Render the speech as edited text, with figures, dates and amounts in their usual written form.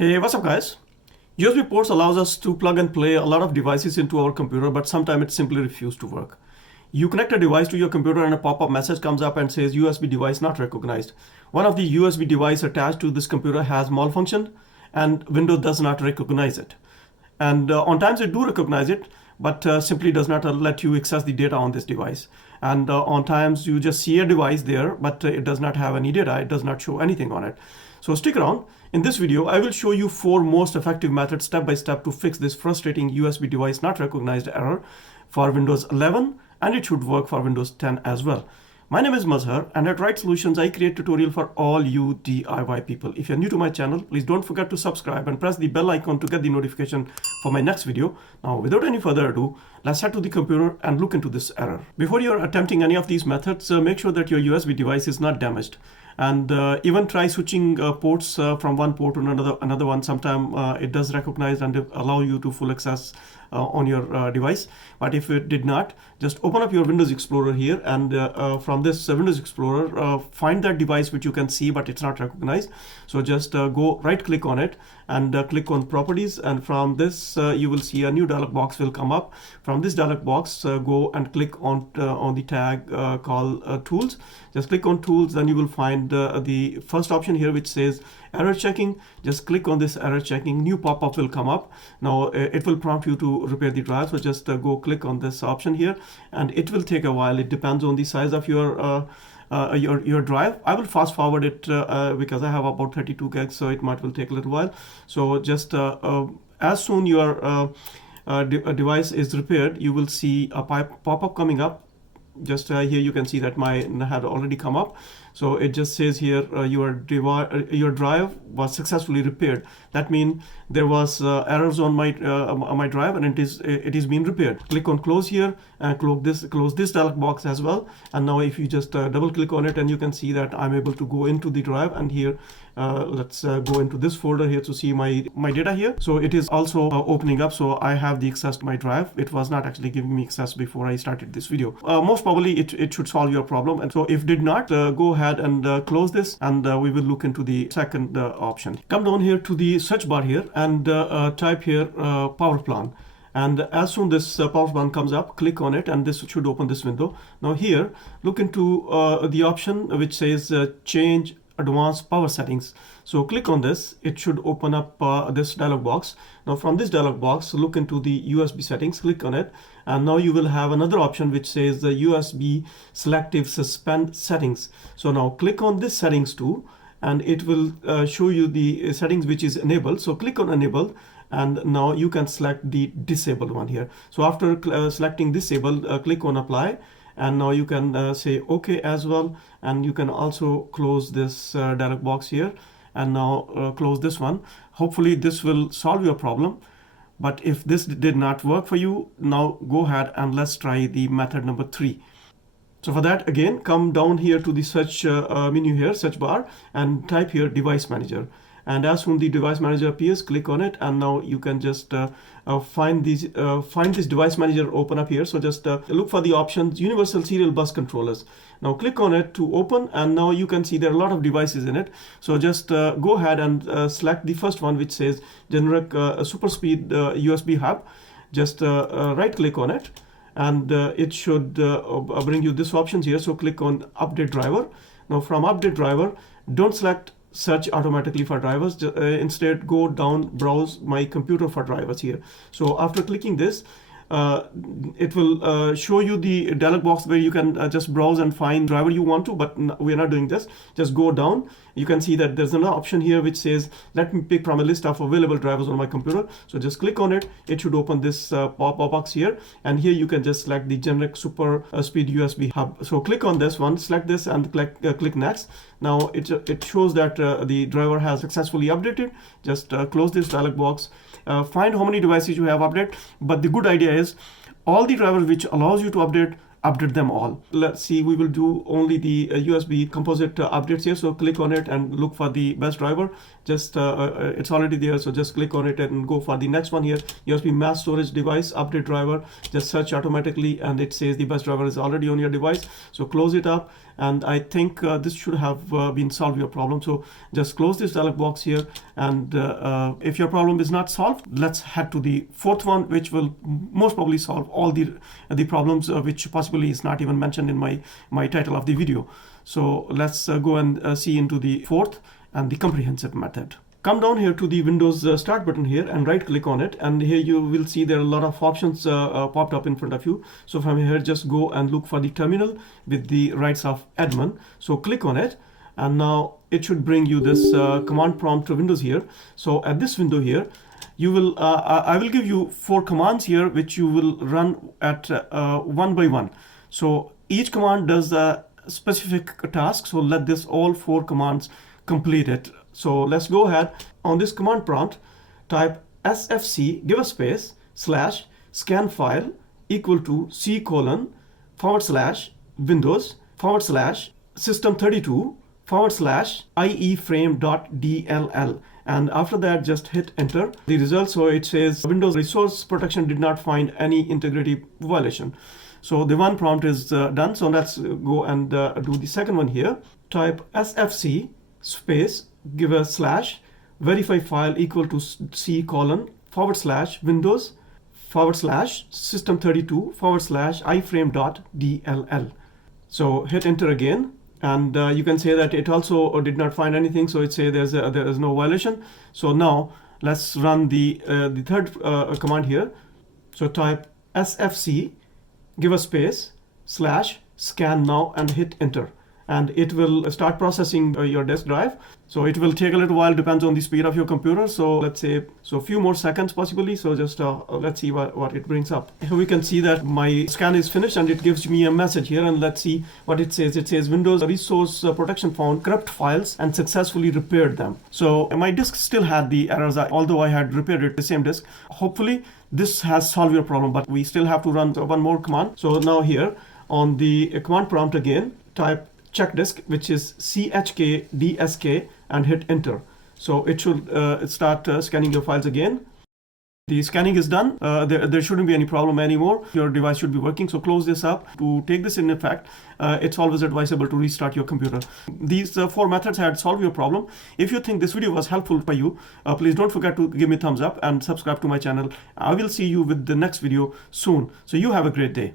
Hey, what's up guys? USB ports allows us to plug and play a lot of devices into our computer, but sometimes it simply refuses to work. You connect a device to your computer and a pop-up message comes up and says USB device not recognized. One of the USB device attached to this computer has malfunctioned and Windows does not recognize it. And on times it do recognize it, but simply does not let you access the data on this device. And on times you just see a device there, but it does not have any data. It does not show anything on it. So stick around. In this video, I will show you 4 most effective methods step by step to fix this frustrating USB device not recognized error for Windows 11, and it should work for Windows 10 as well. My name is Mazhar, and at RightSolutions, I create tutorial for all you DIY people. If you're new to my channel, please don't forget to subscribe and press the bell icon to get the notification for my next video. Now, without any further ado, let's head to the computer and look into this error. Before you're attempting any of these methods, make sure that your USB device is not damaged. And even try switching ports from one port to another one. Sometimes it does recognize and allow you to full access on your device. But if it did not, just open up your Windows Explorer here, and from this Windows Explorer, find that device which you can see but it's not recognized. So just go right click on it and click on properties, and from this you will see a new dialog box will come up. From this dialog box, go and click on the tag called tools. Just click on tools, then you will find the first option here which says error checking. Just click on this error checking. New pop-up will come up. Now it will prompt you to repair the drive, so just go click on this option here, and it will take a while. It depends on the size of your drive. I will fast forward it because I have about 32 gigs, so it will take a little while. So just as soon your device is repaired, you will see a pop-up coming up. Just here you can see that mine had already come up. So it just says here your drive was successfully repaired. That means there was errors on my drive, and it is being repaired. Click on close here and close this dialog box as well. And now if you just double click on it, and you can see that I'm able to go into the drive, and here let's go into this folder here to see my data here. So it is also opening up, so I have the access to my drive. It was not actually giving me access before I started this video. Most probably it should solve your problem, and so if did not, go ahead and close this, and we will look into the second option. Come down here to the search bar here and type here power plan. And as soon this power plan comes up, click on it, and this should open this window. Now here, look into the option which says change advanced power settings. So click on this. It should open up this dialog box. Now from this dialog box, look into the USB settings, click on it, and now you will have another option which says the USB selective suspend settings. So now click on this settings too, and it will show you the settings which is enabled. So click on enable, and now you can select the disabled one here. So after selecting disable, click on apply, and now you can say OK as well, and you can also close this dialog box here, and now close this one. Hopefully this will solve your problem. But if this did not work for you, now go ahead and let's try the method number 3. So for that, again, come down here to the search menu here, search bar, and type here device manager. And as soon the device manager appears, click on it, and now you can just find this device manager open up here. So just look for the options universal serial bus controllers. Now click on it to open, and now you can see there are a lot of devices in it. So just go ahead and select the first one which says generic super speed USB hub. Just right click on it, and it should bring you this options here. So click on update driver. Now from update driver, don't select search automatically for drivers. Instead go down, browse my computer for drivers here. So after clicking this, it will show you the dialog box where you can just browse and find driver you want to, but we're not doing this. Just go down. You can see that there's an option here which says let me pick from a list of available drivers on my computer. So just click on it. It should open this pop-up box here, and here you can just select the generic super speed USB hub. So click on this one, select this, and click next. Now it shows that the driver has successfully updated. Just close this dialog box. Find how many devices you have updated, but the good idea is all the drivers which allows you to update them all. Let's see, we will do only the USB composite updates here. So click on it and look for the best driver. Just it's already there, so just click on it and go for the next one here, USB mass storage device update driver. Just search automatically, and it says the best driver is already on your device. So close it up, and I think this should have been solved your problem. So just close this dialog box here, and if your problem is not solved, let's head to the fourth one, which will most probably solve all the problems which possibly is not even mentioned in my title of the video. So let's go and see into the fourth and the comprehensive method. Come down here to the Windows Start button here and right click on it, and here you will see there are a lot of options popped up in front of you. So from here, just go and look for the terminal with the rights of admin. So click on it, and now it should bring you this command prompt windows here. So at this window here, you will I will give you 4 commands here which you will run at one by one. So each command does a specific task, so let this all 4 commands complete it. So let's go ahead. On this command prompt, type sfc, give a space, slash scanfile equal to c:/windows / system32 / ieframe.dll, and after that just hit enter. The result, so it says Windows resource protection did not find any integrity violation. So the one prompt is done. So let's go and do the second one here. Type sfc space, give a slash verifyfile equal to c:/windows / system32 / ieframe.dll. So hit enter again, and you can say that it also did not find anything, so it say there is no violation. So now let's run the third command here. So type sfc, give a space, slash scannow, and hit enter, and it will start processing your disk drive. So it will take a little while, depends on the speed of your computer. So let's say a few more seconds possibly. So just let's see what it brings up. Here we can see that my scan is finished, and it gives me a message here, and let's see what it says. It says Windows resource protection found corrupt files and successfully repaired them. So my disk still had the errors, although I had repaired it, the same disk. Hopefully this has solved your problem, but we still have to run one more command. So now here on the command prompt again, type chkdsk, which is chkdsk, and hit enter. So it should start scanning your files again. The scanning is done. There shouldn't be any problem anymore. Your device should be working. So close this up. To take this in effect, it's always advisable to restart your computer. These 4 methods had solved your problem. If you think this video was helpful for you, please don't forget to give me a thumbs up and subscribe to my channel. I will see you with the next video soon. So you have a great day.